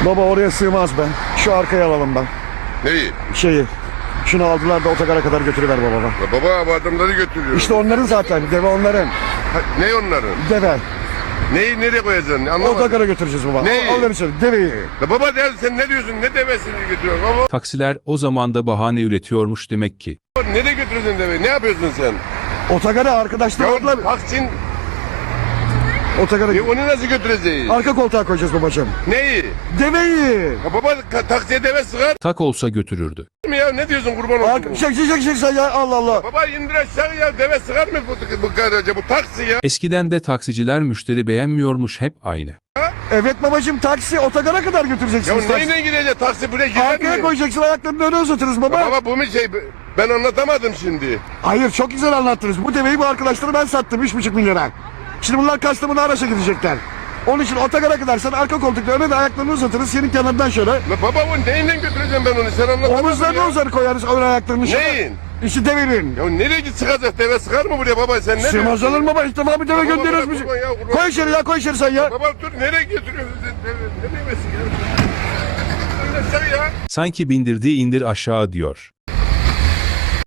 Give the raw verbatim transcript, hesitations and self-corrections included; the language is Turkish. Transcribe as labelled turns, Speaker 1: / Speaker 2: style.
Speaker 1: Baba oraya sığmaz be. Şu arkaya alalım ben.
Speaker 2: Neyi?
Speaker 1: Şeyi. Şunu aldılar da otogara kadar götürüver baba.
Speaker 2: Ya baba bu adamları götürüyor.
Speaker 1: İşte onların zaten. Deve onların.
Speaker 2: Ha, ne onların?
Speaker 1: Deve.
Speaker 2: Neyi nereye koyacaksın? Anlamadım.
Speaker 1: Otogara götüreceğiz baba.
Speaker 2: Neyi?
Speaker 1: Al ver içeri. Deveyi.
Speaker 2: Ya baba der, sen ne diyorsun? Ne devesini götürüyorsun? Baba
Speaker 3: Taksiler o zaman da bahane üretiyormuş demek ki.
Speaker 2: nereye götürüyorsun deveyi? Ne yapıyorsun sen?
Speaker 1: Otogara arkadaşlar
Speaker 2: Ya
Speaker 1: aldılar.
Speaker 2: Taksin,
Speaker 1: Otogara.
Speaker 2: e, onu nasıl götüreceğiz?
Speaker 1: Arka koltuğa koyacağız babacığım.
Speaker 2: Neyi?
Speaker 1: Deveyi.
Speaker 2: Ya baba ka- taksiye deve sığar
Speaker 3: Tak olsa götürürdü.
Speaker 2: mı ya? Ne diyorsun kurban olsun?
Speaker 1: Arka, çek çek çek sen ya Allah Allah.
Speaker 2: Baba indir aşağı ya, deve sığar mı bu, bu garaja? Bu taksi ya.
Speaker 3: Eskiden de taksiciler müşteri beğenmiyormuş, hep aynı.
Speaker 1: Evet babacığım taksi otogara kadar
Speaker 2: Ya
Speaker 1: götüreceksiniz. taksi.
Speaker 2: neyle gidecek? Taksi buraya girer
Speaker 1: Arkaya
Speaker 2: mi?
Speaker 1: koyacaksın ayaklarını öne uzatırız baba.
Speaker 2: Ya baba bu mu şey? Ben anlatamadım şimdi.
Speaker 1: Hayır çok güzel anlattınız. Bu deveyi bu arkadaşlara ben sattım üç buçuk milyona. Şimdi bunlar Kastamonu Araş'a gidecekler. Onun için otogara kadar sen arka koltukta öne de ayaklarını uzatırız senin kenarından şöyle.
Speaker 2: La baba bu neyle götüreceğim ben onu? Sen anlatamadın
Speaker 1: Omuzlarını
Speaker 2: ya.
Speaker 1: uzar koyarız ön ayaklarını şöyle.
Speaker 2: Neyin?
Speaker 1: İşte devenin.
Speaker 2: Ya nereye git sıkacak? Deve sıkar mı buraya baba? Sen ne
Speaker 1: Sığmaz olur mu baba? İlk defa bir deve
Speaker 2: Baba,
Speaker 1: gönderiyoruz
Speaker 2: baba,
Speaker 1: bizi.
Speaker 2: kurban ya, kurban.
Speaker 1: Koy içeri ya koy içeri sen ya.
Speaker 2: Baba dur nereye götürüyorsun sen? Ne, ne demesi ya? Öyle şey ya.
Speaker 3: Sanki bindirdiği indir aşağı diyor.